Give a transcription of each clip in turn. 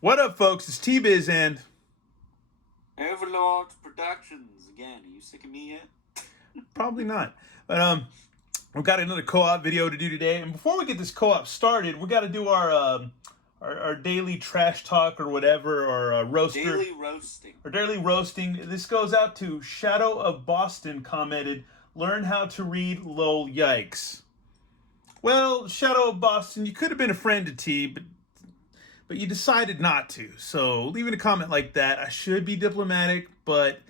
What up, folks? It's T-Biz and... Overlord Productions again. Are you sick of me yet? Probably not. But we've got another co-op video to do today. And before we get this co-op started, we got to do our daily trash talk or whatever, or roaster. Daily roasting. Our daily roasting. This goes out to Shadow of Boston commented, "Learn how to read, lol, yikes." Well, Shadow of Boston, you could have been a friend to T, but you decided not to. So leaving a comment like that, I should be diplomatic, but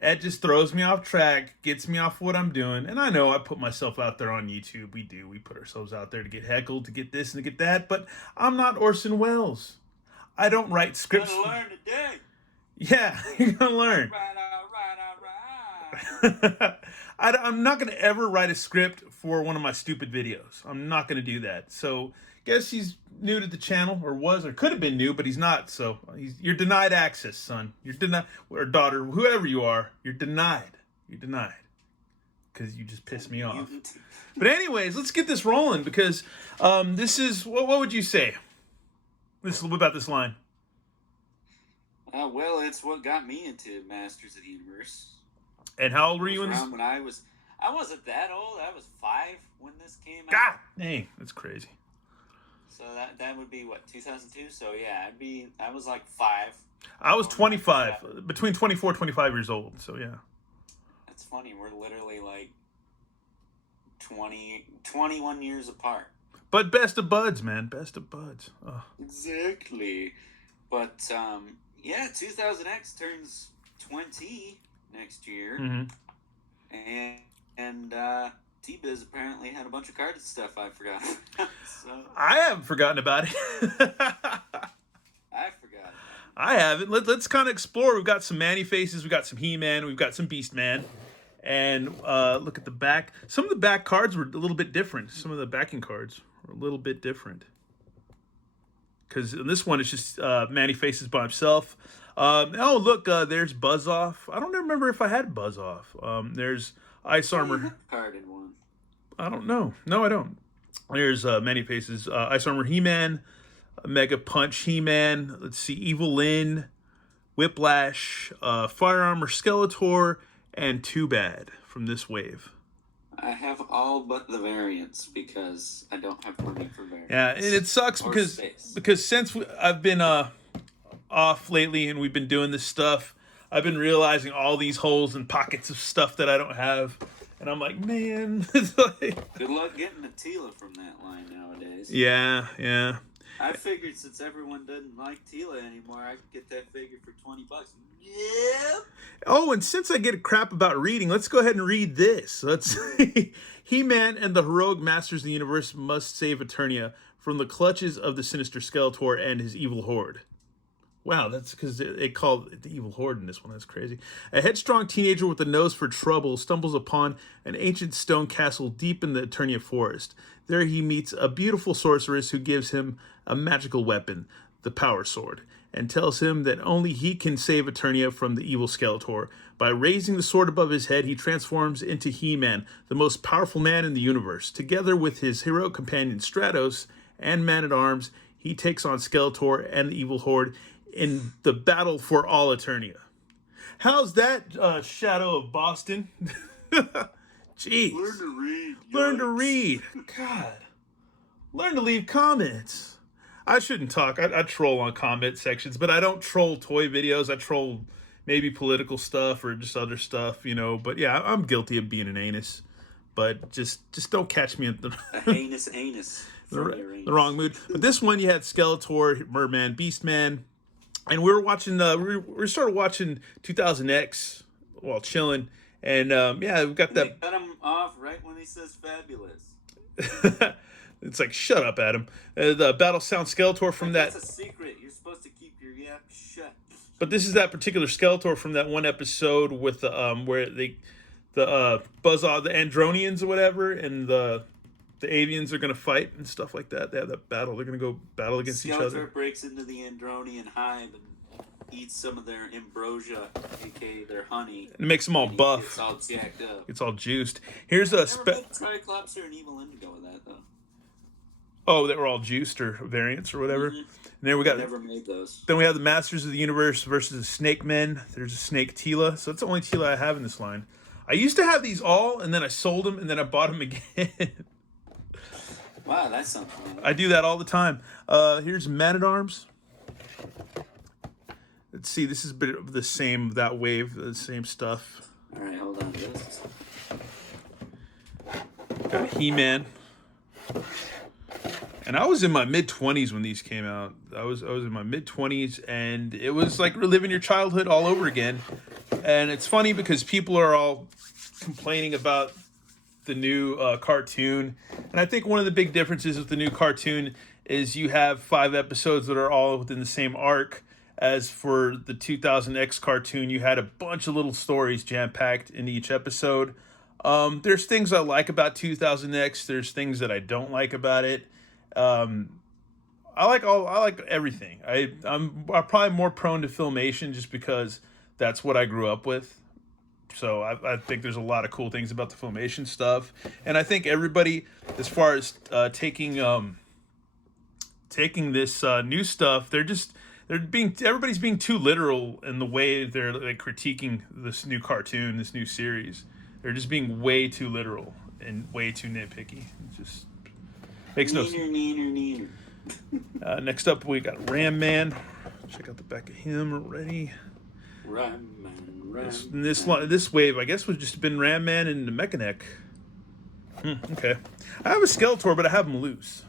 that just throws me off track, gets me off what I'm doing. And I know I put myself out there on YouTube. We do. We put ourselves out there to get heckled, to get this and to get that. But I'm not Orson Welles. I don't write scripts. You're gonna learn today. Yeah, you're going to learn. All right. I'm not going to ever write a script for one of my stupid videos. I'm not going to do that. So guess he's new to the channel, or was, or could have been new, but he's not. So you're denied access, son. You're denied, or daughter, whoever you are. You're denied. You're denied because you just pissed me off. But anyways, let's get this rolling because this is what would you say? This about this line. Well, it's what got me into Masters of the Universe. And how old were you in this? When I wasn't that old. I was 5 when this came out. God dang, that's crazy. So that would be what, 2002? So yeah, I was like 5. I was 25, between 24 and 25 years old. So yeah. That's funny. We're literally like 21 years apart. But best of buds, man. Best of buds. Oh. Exactly. But yeah, 2000X turns 20 next year. Mm-hmm. And T-Biz apparently had a bunch of card stuff I forgot. So I haven't forgotten about it. I forgot. I haven't. Let's kind of explore. We've got some Manny faces. We've got some He-Man. We've got some Beast-Man. And look at the back. Some of the back cards were a little bit different. Some of the backing cards were a little bit different. Because in this one, it's just Manny faces by himself. Oh, look, there's Buzz-Off. I don't remember if I had Buzz-Off. There's Ice Armor. Card in one. I don't know. No, I don't. There's Manny faces. Ice Armor He-Man. Mega Punch He-Man. Let's see. Evil Lyn. Whiplash. Fire Armor Skeletor. And Too Bad from this wave. I have all but the variants because I don't have money for variants. Yeah, and it sucks because since I've been off lately and we've been doing this stuff, I've been realizing all these holes and pockets of stuff that I don't have, and I'm like, man, it's like... Good luck getting a Tila from that line nowadays. Yeah. I figured since everyone doesn't like Tila anymore, I could get that figure for $20. Yep. Oh, and since I get crap about reading, let's go ahead and read this. Let's He-Man and the heroic masters of the universe must save Eternia from the clutches of the sinister Skeletor and his evil horde. Wow, that's because they call it the evil horde in this one. That's crazy. A headstrong teenager with a nose for trouble stumbles upon an ancient stone castle deep in the Eternia forest. There he meets a beautiful sorceress who gives him a magical weapon, the Power Sword, and tells him that only he can save Eternia from the evil Skeletor. By raising the sword above his head, he transforms into He-Man, the most powerful man in the universe. Together with his heroic companion Stratos and Man-at-Arms, he takes on Skeletor and the evil horde in the battle for all Eternia. How's that, Shadow of Boston? Jeez. Learn to read. Learn to read. God. Learn to leave comments. I shouldn't talk. I troll on comment sections, but I don't troll toy videos. I troll maybe political stuff or just other stuff, you know. But yeah, I'm guilty of being an anus. But just don't catch me at the anus. the wrong mood. But this one, you had Skeletor, Merman, Beastman. And we were watching, we started watching 2000X while chilling. And yeah, we've got that. They cut him off right when he says fabulous. It's like, shut up, Adam. The Battle Sound Skeletor from that. That's a secret. You're supposed to keep your yap shut. But this is that particular Skeletor from that one episode with where the Buzz-Off, the Andronians or whatever, and the avians are going to fight and stuff like that. They have that battle. They're going to go battle against each other. Skeletor breaks into the Andronian hive and eats some of their ambrosia, aka their honey. It makes them all buff. It's all jacked up. It's all juiced. Here's a Triclops or an evil indigo with that though. Oh, they were all juiced or variants or whatever. Mm-hmm. And then we I got never made those. then we have the Masters of the Universe versus the Snake Men. There's a Snake Tila, so that's the only Tila I have in this line. I used to have these all, and then I sold them, and then I bought them again. Wow, that's something. I do that all the time. Here's Man at Arms. Let's see, this is a bit of the same, that wave, the same stuff. All right, hold on. This. Got He-Man. And I was in my mid-20s when these came out. I was in my mid-20s, and it was like reliving your childhood all over again. And it's funny because people are all complaining about the new cartoon. And I think one of the big differences with the new cartoon is you have 5 episodes that are all within the same arc. As for the 2000X cartoon, you had a bunch of little stories jam-packed in each episode. There's things I like about 2000X. There's things that I don't like about it. I like everything. I'm probably more prone to Filmation just because that's what I grew up with. So I think there's a lot of cool things about the Filmation stuff, and I think everybody, as far as taking this new stuff, everybody's being too literal in the way they're like critiquing this new cartoon, this new series. They're just being way too literal and way too nitpicky. It just makes no sense. Neener. Next up, we got Ram Man. Check out the back of him already. Ram Man. This wave, I guess, would just been Ram Man and the Mechanic. Okay. I have a Skeletor, but I have him loose.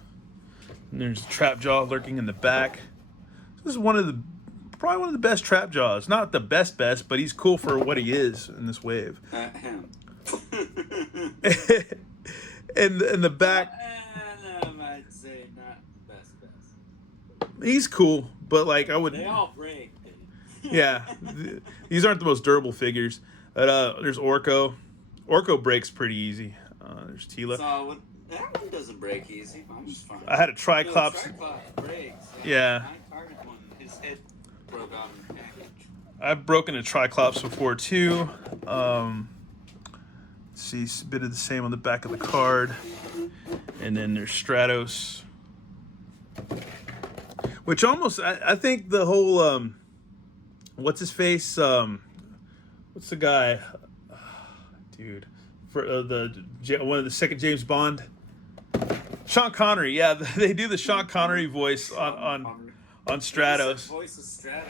And there's a Trap Jaw lurking in the back. This is probably one of the best Trap Jaws. Not the best, but he's cool for what he is in this wave. Him. In the back, I'd say not best. he's cool, but like I would. They all break. Yeah, these aren't the most durable figures. But there's Orco. Orco breaks pretty easy. There's Tila. So that one doesn't break easy. I'm just fine. I had a Triclops. Triclops breaks. Yeah. I carded one. His head broke out in the package. I've broken a Triclops before too. See, a bit of the same on the back of the card. And then there's Stratos. Which almost, I think the whole, what's his face? What's the guy? Dude. For one of the second James Bond. Sean Connery, yeah. They do the Sean Connery voice on Stratos. Voice of Stratos.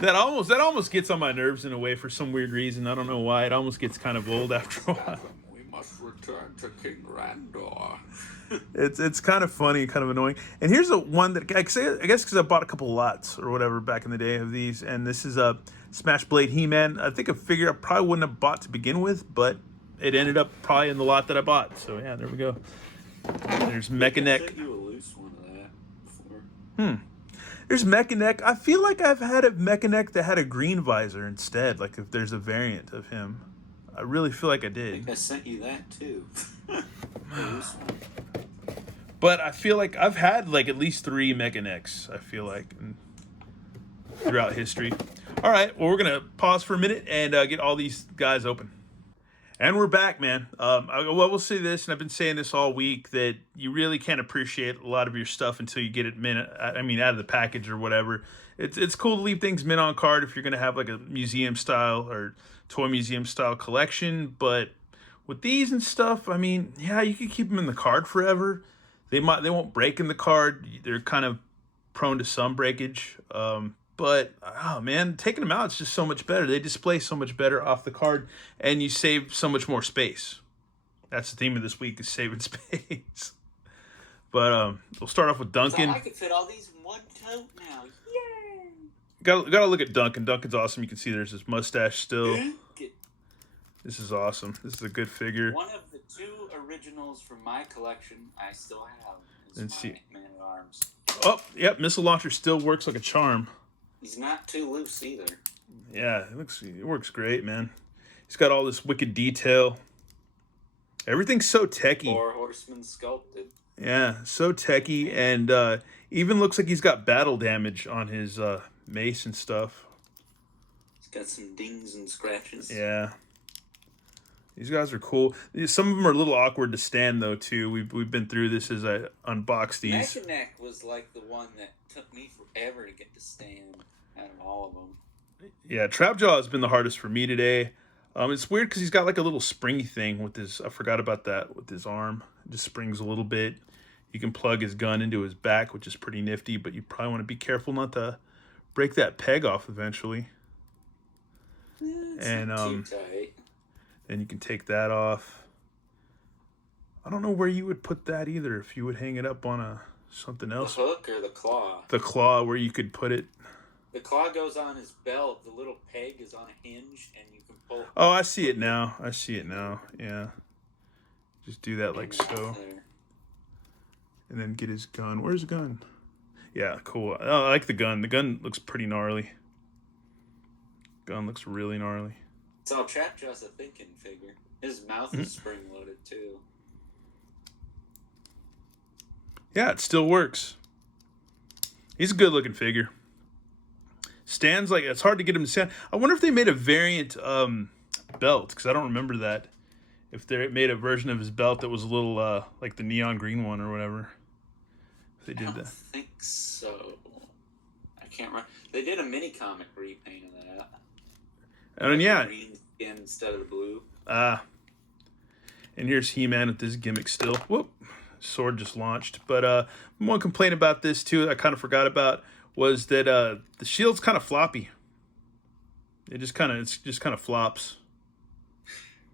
That almost gets on my nerves in a way for some weird reason. I don't know why. It almost gets kind of old after a while. We must return to King Randor. It's kind of funny, kind of annoying. And here's the one that I guess because I bought a couple lots or whatever back in the day of these. And this is a Smash Blade He-Man. I think a figure I probably wouldn't have bought to begin with, but it ended up probably in the lot that I bought. So yeah, there we go. There's Mechanic. You a loose one of that before. There's Mechanic. I feel like I've had a Mechanic that had a green visor instead. Like if there's a variant of him, I really feel like I I did. think I sent you that too. But I feel like I've had like at least 3 Mechanics. I feel like throughout history. All right, well we're gonna pause for a minute and get all these guys open. And we're back, man. I will say this, and I've been saying this all week, that you really can't appreciate a lot of your stuff until you get it out of the package or whatever. It's cool to leave things mint on card if you're going to have like a museum style or toy museum style collection. But with these and stuff, I mean, yeah, you could keep them in the card forever. They won't break in the card. They're kind of prone to some breakage. But, oh man, taking them out, it's just so much better. They display so much better off the card, and you save so much more space. That's the theme of this week, is saving space. But we'll start off with Duncan. So I could fit all these in one tote now. Yay! Gotta look at Duncan. Duncan's awesome. You can see there's his mustache still. Get This is awesome. This is a good figure. one of the 2 originals from my collection I still have. Let's see. Man at Arms. Oh, yep, missile launcher still works like a charm. He's not too loose either. Yeah, it works great, man. He's got all this wicked detail. Everything's so techy. 4 horsemen sculpted. Yeah, so techy, and even looks like he's got battle damage on his mace and stuff. He's got some dings and scratches. Yeah. These guys are cool. Some of them are a little awkward to stand though too. We've been through this as I unboxed these. Neck and Neck was like the one that took me forever to get to stand out of all of them. Yeah, Trapjaw has been the hardest for me today. It's weird because he's got like a little springy thing with his. I forgot about that with his arm. It just springs a little bit. You can plug his gun into his back, which is pretty nifty. But you probably want to be careful not to break that peg off eventually. It's not too tight. Then you can take that off. I don't know where you would put that either. If you would hang it up on something else. The hook or the claw? The claw, where you could put it. The claw goes on his belt. The little peg is on a hinge, and you can pull. Oh, I see it now. Yeah. Just do that like so. And then get his gun. Where's the gun? Yeah, cool. Oh, I like the gun. The gun looks pretty gnarly. Gun looks really gnarly. So Trapjaw's a thinking figure. His mouth is spring-loaded, too. Yeah, it still works. He's a good-looking figure. Stands like, it's hard to get him to stand. I wonder if they made a variant belt, because I don't remember that. If they made a version of his belt that was a little like the neon green one or whatever. If they did that. I don't think so. I can't remember. They did a mini comic repaint of that. And yeah. Green skin instead of the blue. And here's He-Man with this gimmick still. Whoop. Sword just launched. But one complaint about this too that I kind of forgot about was that the shield's kind of floppy. It just kind of flops.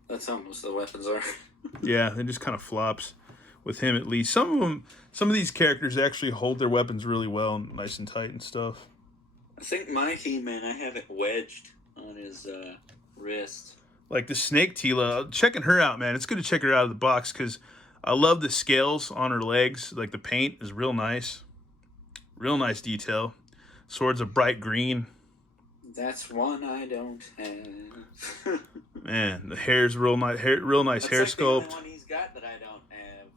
That's how most of the weapons are. Yeah, it just kind of flops with him at least. Some of these characters actually hold their weapons really well, nice and tight and stuff. I think my He-Man, I have it wedged on his wrist. Like the Snake Tila, checking her out, man. It's good to check her out of the box because I love the scales on her legs. Like the paint is real nice. Real nice detail. Sword's a bright green. That's one I don't have. Man, the hair's real nice. Real nice That's hair like sculpt. The only one he's got that I don't have.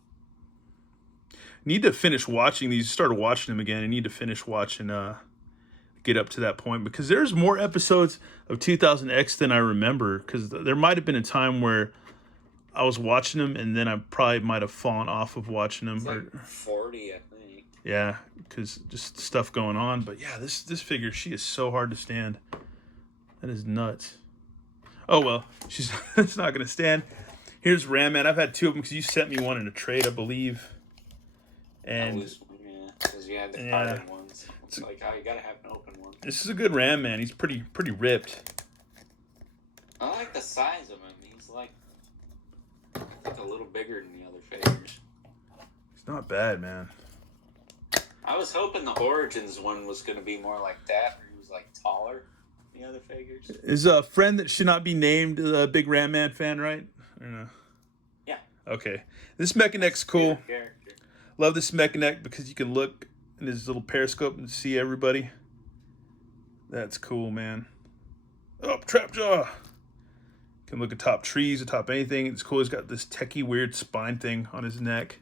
Need to finish watching these. Started watching them again. I need to finish watching. Get up to that point because there's more episodes of 2000X than I remember. Because there might have been a time where I was watching them and then I probably might have fallen off of watching them. It's like 40, I think. Yeah, because just stuff going on. But yeah, this figure, she is so hard to stand. That is nuts. Oh, well, she's it's not going to stand. Here's Ram Man. I've had two of them because you sent me one in a trade, I believe. And yeah, because you had the carbon ones. It's like how you got to have an open one. This is a good Ram Man. He's pretty ripped. I like the size of him. He's like a little bigger than the other figures. He's not bad, man. I was hoping the Origins one was going to be more like that, where he was like taller than the other figures. Is a friend that should not be named a big Ram Man fan, right? Or no? Yeah. Okay. This Mechanec's cool. Character. Love this Mechanec because you can look in his little periscope and see everybody. That's cool, man. Oh, Trapjaw. Can look atop trees, atop anything. It's cool. He's got this techie weird spine thing on his neck.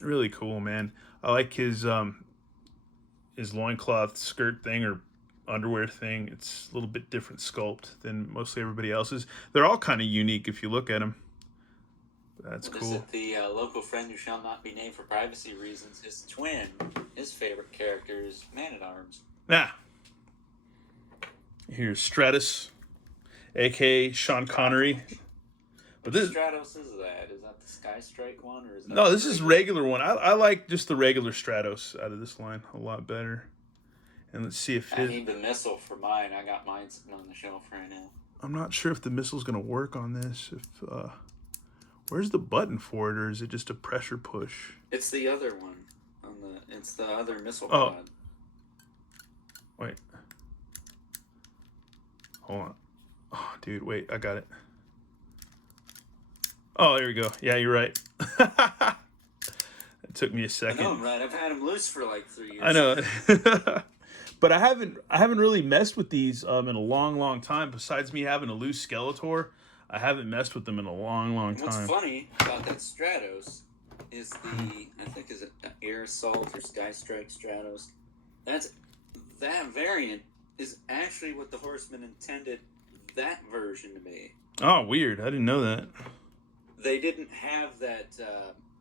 Really cool, man. I like his loincloth skirt thing or underwear thing. It's a little bit different sculpt than mostly everybody else's. They're all kind of unique if you look at them. That's cool. Is it the local friend who shall not be named for privacy reasons? His twin, his favorite character is Man-at-Arms. Nah. Here's Stratus, a.k.a. Sean Connery. But Which Stratos is that? Is that the Sky Strike one? Or is that no, this is regular one. I like just the regular Stratos out of this line a lot better. And let's see if I need the missile for mine. I got mine sitting on the shelf right now. I'm not sure if the missile's going to work on this. Where's the button for it, or is it just a pressure push? It's the other one. It's the other missile pod. Wait. Hold on. Oh, dude, wait. I got it. Oh, there we go. Yeah, you're right. It took me a second. I know I'm right. I've had them loose for like 3 years. I know. But I haven't really messed with these in a long time. Besides me having a loose Skeletor, I haven't messed with them in a long time. What's funny about that Stratos is I think is it Air Assault or Sky Strike Stratos. That variant is actually what the Horsemen intended that version to be. Oh, weird. I didn't know that. They didn't have that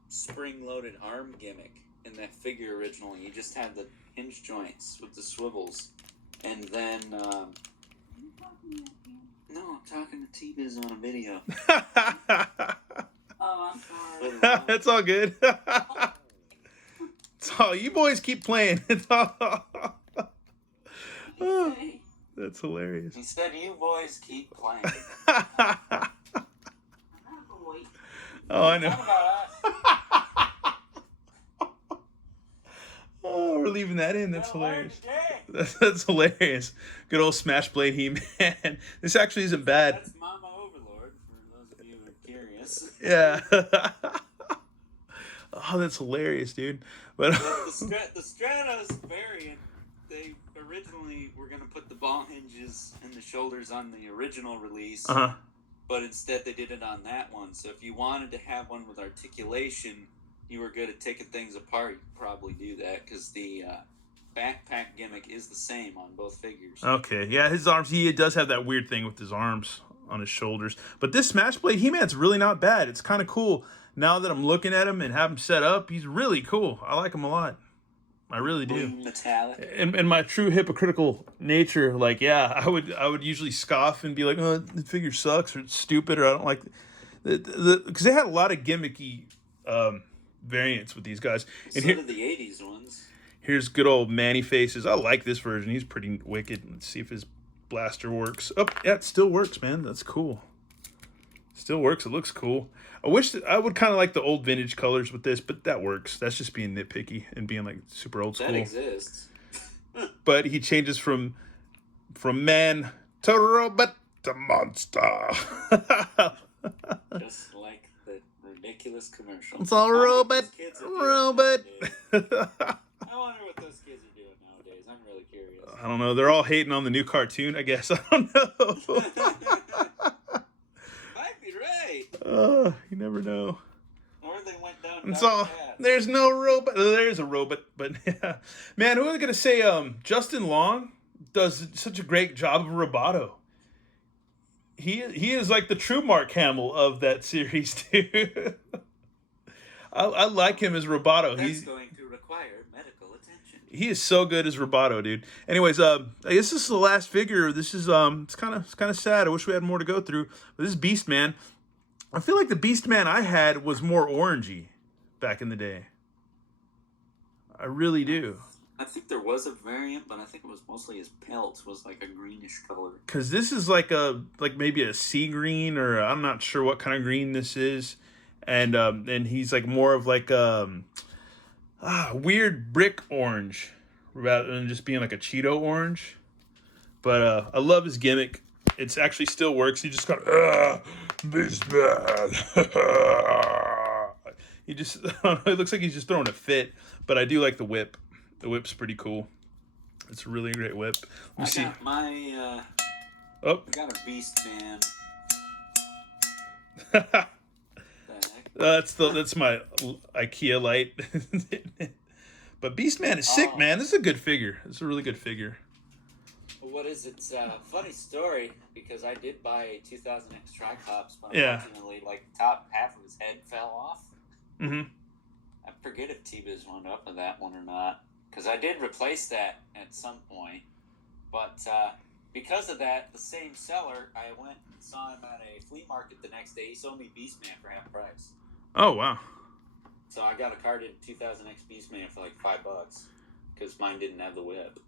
spring-loaded arm gimmick in that figure originally. You just had the hinge joints with the swivels. And then... No, I'm talking to T-Biz on a video. Oh, I'm sorry. It's all good. It's all, you boys keep playing. It's all... Oh, that's hilarious. He said, "You boys keep playing." Oh, I know. Talk about us. Oh, we're leaving that in. That's Gotta learn hilarious. today. That's hilarious. Good old Smash Blade He-Man. This actually isn't bad. That's Mama Overlord, for those of you who are curious. Yeah. Oh, that's hilarious, dude. But The Stratos variant, they originally were going to put the ball hinges and the shoulders on the original release, but instead they did it on that one. So if you wanted to have one with articulation, you were good at taking things apart, you could probably do that, because the backpack gimmick is the same on both figures. okay, yeah, his arms, he does have that weird thing with his arms on his shoulders. But this Smash Blade He-Man's really not bad. It's kind of cool. Now that I'm looking at him and have him set up, he's really cool. I like him a lot. I really do. Metallic. In my true hypocritical nature, like, yeah, I would usually scoff and be like, oh, the figure sucks or it's stupid or I don't like because they had a lot of gimmicky variants with these guys. And So did the 80s ones. Here's good old Manny Faces. I like this version. He's pretty wicked. Let's see if his blaster works. Oh, yeah, it still works, man. That's cool. Still works. It looks cool. I wish that I would kind of like the old vintage colors with this, but that works. That's just being nitpicky and being like super old school. That exists. But he changes from man to robot to monster. Just like the ridiculous commercial. It's all robot, robot. I wonder what those kids are doing nowadays. I'm really curious. I don't know. They're all hating on the new cartoon, I guess. I don't know. Might be right. You never know. Or they went down. It's all, there's no robot. There's a robot, but yeah. Man, who was going to say Justin Long does such a great job of Roboto. He is like the true Mark Hamill of that series, too. I like him as Roboto. That's going to require medical attention. He is so good as Roboto, dude. Anyways, I guess this is the last figure. This is it's kind of sad. I wish we had more to go through. But this is Beast Man. I feel like the Beast Man I had was more orangey back in the day. I really do. I think there was a variant, but I think it was mostly his pelt was like a greenish color. Cause this is like maybe a sea green, or I'm not sure what kind of green this is, and he's like more of like weird brick orange rather than just being like a Cheeto orange. But I love his gimmick. It's actually still works. He just got Beast Man. He just it looks like he's just throwing a fit, but I do like the whip. The whip's pretty cool. It's a really great whip. Let me see. Got my I got a Beast Man. that's my IKEA light. But Beast Man is sick, man. This is a good figure. It's a really good figure. What is it? It's a funny story because I did buy a 2000X Tricops, but Yeah. unfortunately, like the top half of his head fell off. Mm-hmm. I forget if T-Biz wound up with that one or not, because I did replace that at some point. But because of that, the same seller, I went and saw him at a flea market the next day. He sold me Beastman for half price. Oh, wow. So I got a carded 2000X Beastman for like $5 because mine didn't have the whip.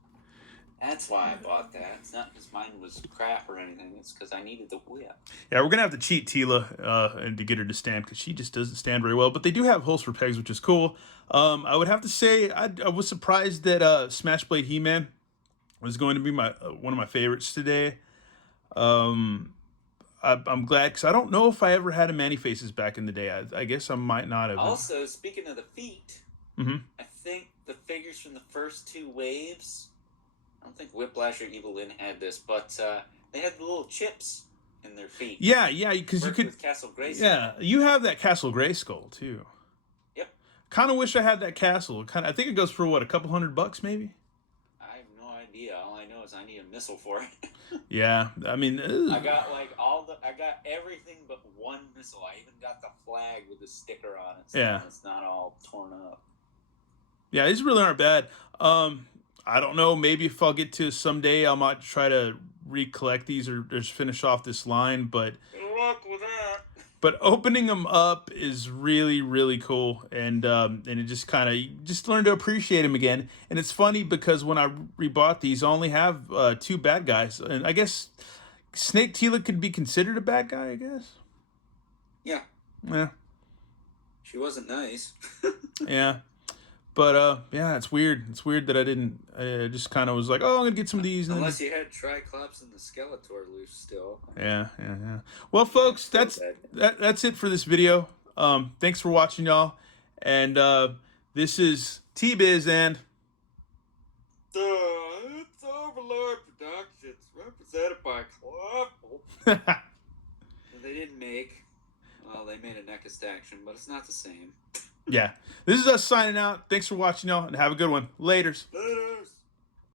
That's why I bought that. It's not because mine was crap or anything. It's because I needed the whip. Yeah, we're going to have to cheat Tila and to get her to stand because she just doesn't stand very well. But they do have holes for pegs, which is cool. I would have to say I was surprised that Smash Blade He-Man was going to be one of my favorites today. I'm glad because I don't know if I ever had a Manny Faces back in the day. I guess I might not have. Also, speaking of the feet, I think the figures from the first two waves, I don't think Whiplash or Evil Lynn had this, but they had the little chips in their feet. Yeah, because you could. With Castle Grayskull. Yeah, you have that Castle Grayskull too. Yep. Kind of wish I had that castle. I think it goes for what, a couple $100 maybe. I have no idea. All I know is I need a missile for it. Yeah, I mean, I got everything but one missile. I even got the flag with the sticker on it. So yeah, it's not all torn up. yeah, these really aren't bad. I don't know. Maybe if I'll get to someday, I might try to recollect these or just finish off this line. But good luck with that. But opening them up is really, really cool, and it just kind of just learn to appreciate them again. And it's funny because when I rebought these, I only have 2 bad guys, and I guess Snake Tila could be considered a bad guy. I guess. Yeah. Yeah. She wasn't nice. Yeah. But yeah, it's weird. It's weird that I didn't. I just kind of was like, oh, I'm gonna get some of these. And unless you had Triclops and the Skeletor loose still. Yeah. Well, folks, that's it for this video. Thanks for watching, y'all. And this is T-Biz and it's Overlord Productions, represented by Clapple. They didn't make. Well, they made a next action, but it's not the same. Yeah. This is us signing out. Thanks for watching, y'all, and have a good one. Laters.